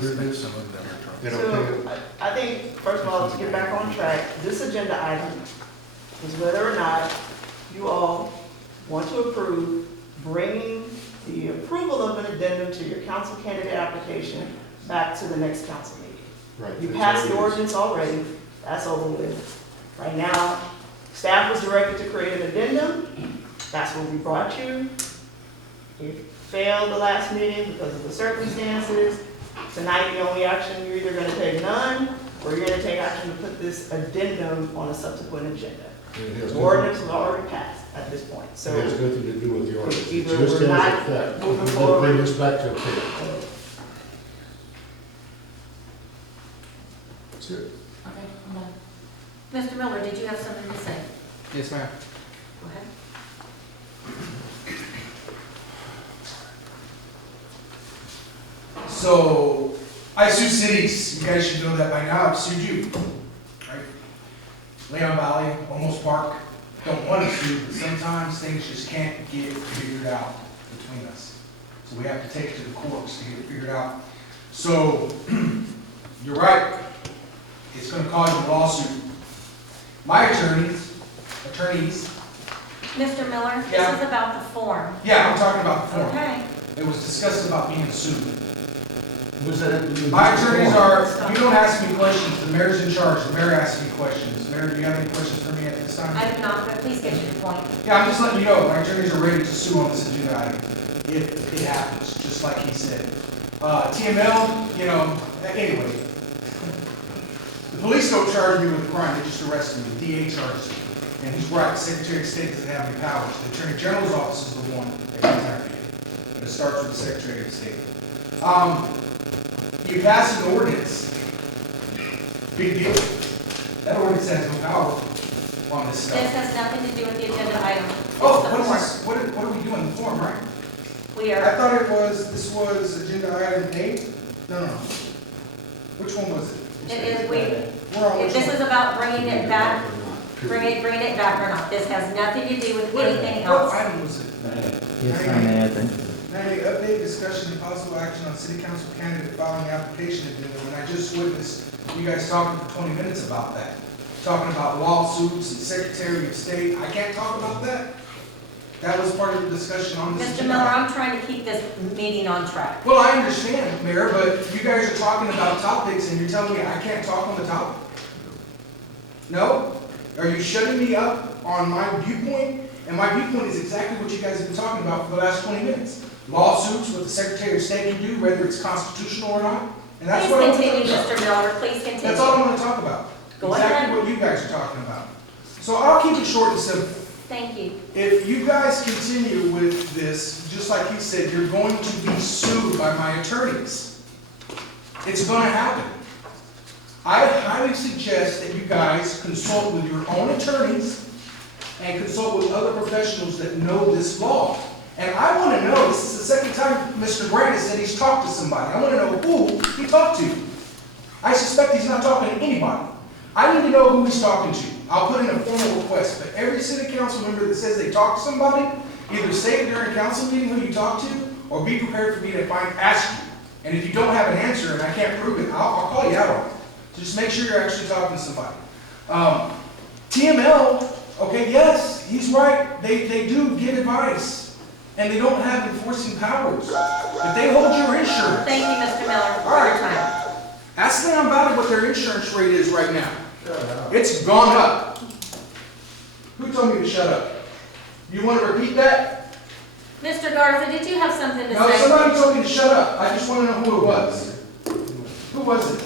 Some of them are trying. They don't So I think, first of all, to get back on track, this agenda item is whether or not you all want to approve bringing the approval of an addendum to your council candidate application back to the next council meeting. Right. You passed the ordinance already, that's over with. Right now, staff was directed to create an addendum, that's what we brought you. It failed the last meeting because of the circumstances. Tonight, the only action, you're either gonna take none, or you're gonna take action to put this addendum on a subsequent agenda. The ordinance is already passed at this point, so. It has nothing to do with the ordinance. It Either just we're has not effect. moving We'll forward. bring this back to a pit. That's it. Okay, hold on. Mr. Miller, did you have something to say? Yes, ma'am. Go ahead. So, I sue cities, you guys should know that by now, I've sued you, right? Leon Valley, Almost Park, don't want to sue, but sometimes things just can't get figured out between us. So we have to take it to the courts to get it figured out. So, you're right, it's gonna cause a lawsuit. My attorneys, Mr. Miller, this Yeah. is about the form. yeah, I'm talking about the form. Okay. It was discussed about being sued. What does that have to do with My this attorneys form? are, you don't ask me questions, the mayor's in charge, the mayor asks me questions. Mayor, do you have any questions for me at this time? I do not, but please get to the point. Yeah, I'm just letting you know, my attorneys are ready to sue on this agenda item, if it happens, just like he said. TML, you know, anyway. The police don't charge me with a crime, they just arrested me, the DA charges me. And he's right, the Secretary of State doesn't have any powers, the Attorney General's office is the one that can target you. But it starts with the Secretary of State. You pass an ordinance, big deal. That ordinance has no power on this This stuff. has nothing to do with the agenda item. It's Oh, the what is form. this, what are we doing in the form, right? We I are, thought this was agenda item 8? No. Which one was it? it is, We're on which this one? is about bringing it back, bringing it back or not. This has nothing to do with anything What else. item was it? Yes, I may, I think. 90, update, discussion, and possible action on city council candidate filing application addendum, and I just witnessed you guys talking for 20 minutes about that. Talking about lawsuits and Secretary of State, I can't talk about that? That was part of the discussion on this Mr. agenda. Miller, I'm trying to keep this meeting on track. Well, I understand, Mayor, but you guys are talking about topics and you're telling me I can't talk on the topic? No? Are you shutting me up on my viewpoint? And my viewpoint is exactly what you guys have been talking about for the last 20 minutes. Lawsuits, what the Secretary of State can do, whether it's constitutional or not. And that's Please what I want to continue, talk about. Mr. Miller, please continue. That's all I want to talk about. Go Exactly ahead. what you guys are talking about. So I'll keep it short and simple. Thank you. If you guys continue with this, just like he said, you're going to be sued by my attorneys. It's going to happen. I highly suggest that you guys consult with your own attorneys and consult with other professionals that know this law. And I want to know, this is the second time Mr. Grant has said he's talked to somebody. I want to know who he talked to. I suspect he's not talking to anybody. I need to know who he's talking to. I'll put in a formal request, but every city council member that says they talked to somebody, either say it during a council meeting who you talked to, or be prepared for me to ask you. And if you don't have an answer and I can't prove it, I'll call you out on it. So just make sure you're actually talking to somebody. TML, okay, yes, he's right. They do give advice, and they don't have enforcing powers, but they hold your insurance. Thank you, Mr. Miller, for All your right. time. Ask Leon Valley what their insurance rate is right now. It's gone up. Who told me to shut up? You want to repeat that? Mr. Garza, did you have something to No, say? somebody told me to shut up. I just want to know who it was. Who was it?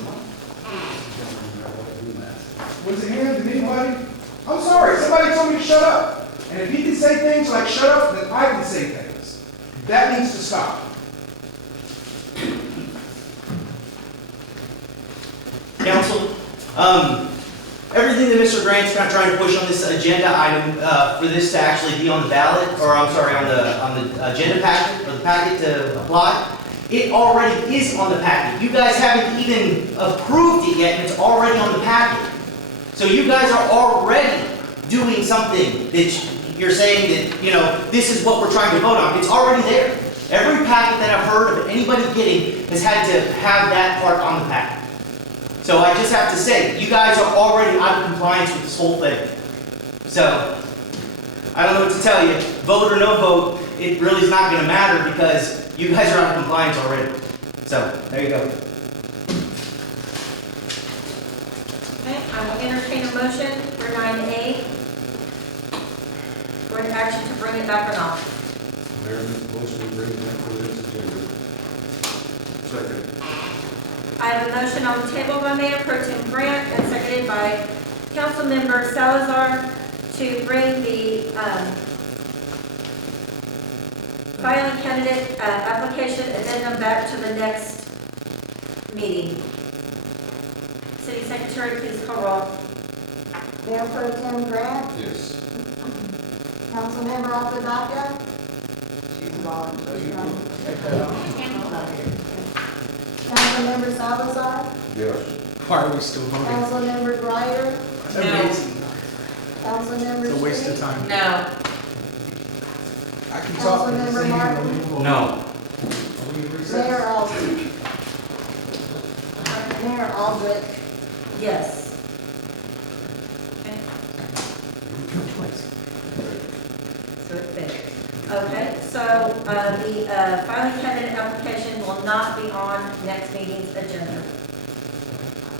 Was it him? Did anybody? I'm sorry, somebody told me to shut up. And if he can say things like shut up, then I can say things. That needs to stop. Council, everything that Mr. Grant's not trying to push on this agenda item, for this to actually be on the ballot, or I'm sorry, on the agenda packet, or the packet to apply, it already is on the packet. You guys haven't even approved it yet, and it's already on the packet. So you guys are already doing something that you're saying that, you know, this is what we're trying to vote on. It's already there. Every packet that I've heard of anybody getting has had to have that part on the packet. So I just have to say, you guys are already out of compliance with this whole thing. So, I don't know what to tell you. Vote or no vote, it really is not going to matter because you guys are out of compliance already. So, there you go. Okay, I will entertain a motion for 9A. For an action to bring it back or not. Mayor, make a motion to bring that for this agenda. Second. I have a motion on the table by Mayor Pro Tem Grant and seconded by Councilmember Salazar to bring the filing candidate application addendum back to the next meeting. City Secretary, please call roll. Mayor Pro Tem Grant, Yes. Councilmember Asadaka, She's gone, so you know. Not here. Councilmember Salazar, Yes. Why are we still voting? Councilmember Ryder, It's amazing. Councilmember It's a waste of Street, time. No. I can talk. and Councilmember say Martin. No. Are we in recess? Mayor Aldrich. Mayor Aldrich, Yes. So it fails. Okay, so the filing cabinet application will not be on next meeting's agenda.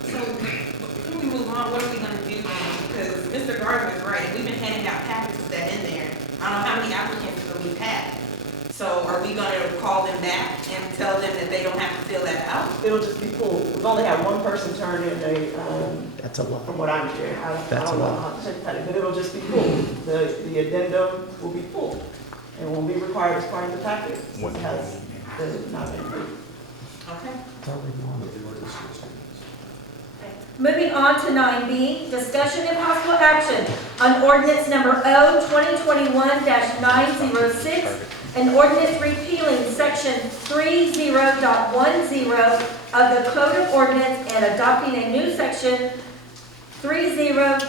So, before we move on, what are we gonna do then? Because Mr. Gardner is right, we've been handing out packets with that in there. I don't know how many applicants that we've had. So are we gonna call them back and tell them that they don't have to fill that out? It'll just be pulled. We've only had one person turn in a, That's a lot. from what I'm hearing. I That's don't a know lot. how to check that, but it'll just be pulled. The addendum will be pulled. And won't be required as part of the packet, since it has not been approved. Okay. Moving on to 9B, discussion and possible action on ordinance number O-2021-906, an ordinance repealing section 30.10 of the Code of Ordinance and adopting a new section 30.10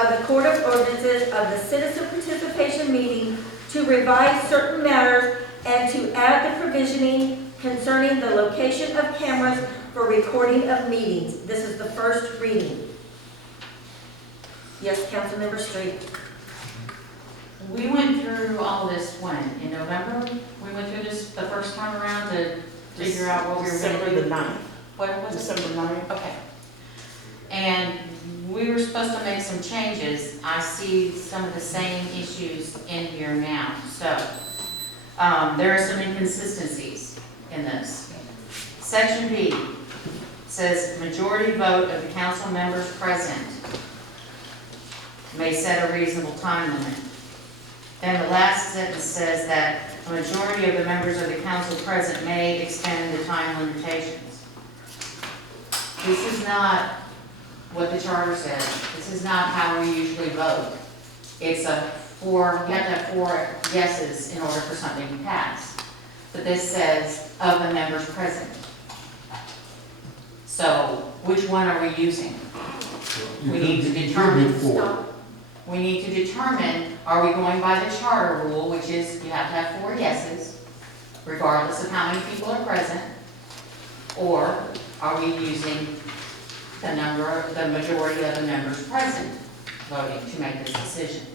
of the Code of Ordinances of the Citizen Participation Meeting to revise certain matters and to add the provisioning concerning the location of cameras for recording of meetings. This is the first reading. Yes, Councilmember Street. We went through all this when? In November? We went through this the first time around to figure out what we were December gonna the do? 9th. What was it? December 9th. Okay. And we were supposed to make some changes. I see some of the same issues in here now. So, there are some inconsistencies in this. Section B says majority vote of the council members present may set a reasonable time limit. Then the last sentence says that a majority of the members of the council present may extend the time limitations. This is not what the charter says. This is not how we usually vote. It's you have to have 4 yeses in order for something to pass. But this says of the members present. So which one are we using? We need to determine. We need to determine, are we going by the charter rule, which is you have to have 4 yeses, regardless of how many people are present, or are we using the majority of the members present voting to make this decision?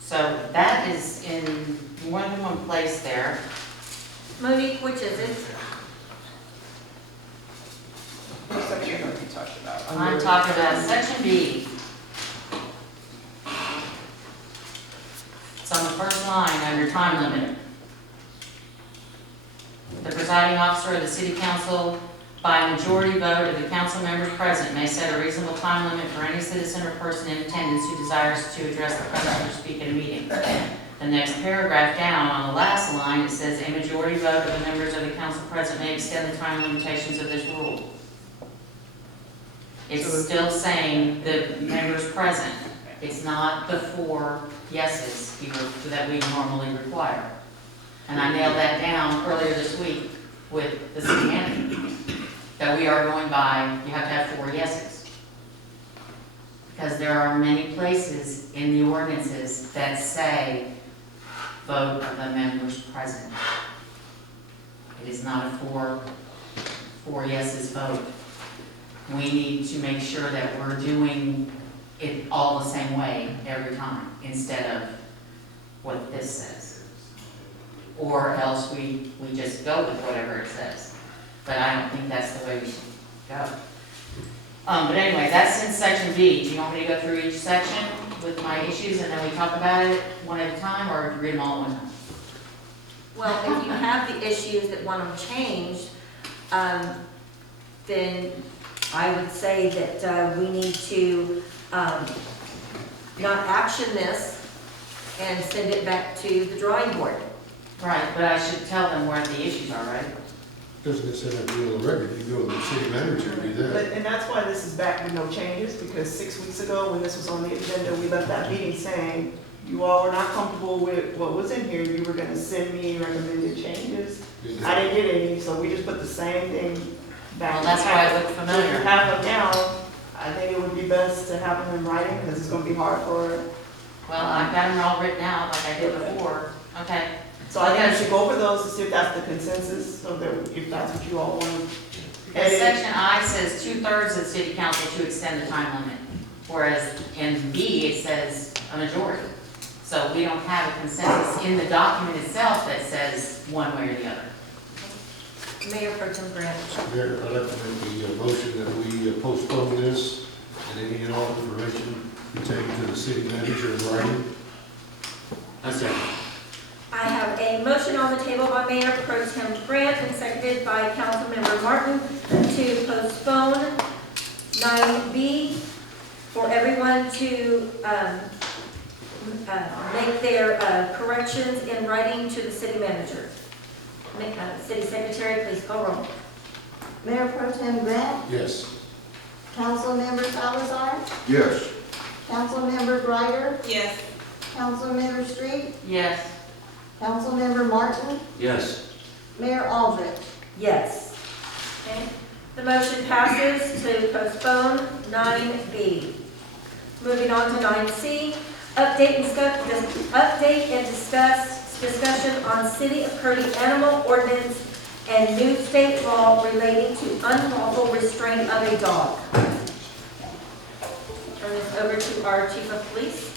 So that is in more than one place there. Monique, which is it? What section are you talking about? I'm talking about section B. It's on the first line under time limit. The presiding officer of the city council, by a majority vote of the council members present, may set a reasonable time limit for any citizen or person in attendance who desires to address the president or speak at a meeting. The next paragraph down on the last line, it says a majority vote of the members of the council present may extend the time limitations of this rule. It's still saying the members present. It's not the 4 yeses that we normally require. And I nailed that down earlier this week with the city manager, that we are going by, you have to have 4 yeses. Because there are many places in the ordinances that say vote of the members present. It is not a four yeses vote. We need to make sure that we're doing it all the same way every time, instead of what this says. Or else we just go with whatever it says. But I don't think that's the way we should go. But anyway, that's in section B. Do you want me to go through each section with my issues and then we talk about it one at a time, or read them all at one time? Well, if you have the issues that want them changed, then I would say that we need to not action this and send it back to the drawing board. Right, but I should tell them where the issues are, right? Doesn't necessarily have to be on the record, you go to the city manager and do But, that. and that's why this is back with no changes, because 6 weeks ago, when this was on the agenda, we left that meeting saying, you all were not comfortable with what was in here, you were gonna send me recommended changes. I didn't get any, so we just put the same thing back. Well, that's why it looked So if familiar. you have them now, I think it would be best to have them in writing, because it's gonna be hard for, Well, I've got them all written out like I did before. Okay. so I think I should go over those to see if that's the consensus, so that if that's what you all want. Because section I says 2/3 of the city council to extend the time limit, whereas in B, it says a majority. So we don't have a consensus in the document itself that says one way or the other. Mayor Pro Tem Grant. Mayor, I'd like to make the motion that we postpone this and any and all information pertaining to the city manager in writing. I have a motion on the table by Mayor Pro Tem Grant and seconded by Councilmember Martin to postpone 9B for everyone to make their corrections in writing to the city manager. City Secretary, please call roll. Mayor Pro Tem Grant, Yes. Councilmember Salazar, Yes. Councilmember Greider, Yes. Councilmember Street, Yes. Councilmember Martin, Yes. Mayor Aldrich. Yes. Okay. The motion passes to postpone 9B. Moving on to 9C, update and discussion on City of Kirby animal ordinance and new state law relating to unlawful restraint of a dog. Turn this over to our Chief of Police.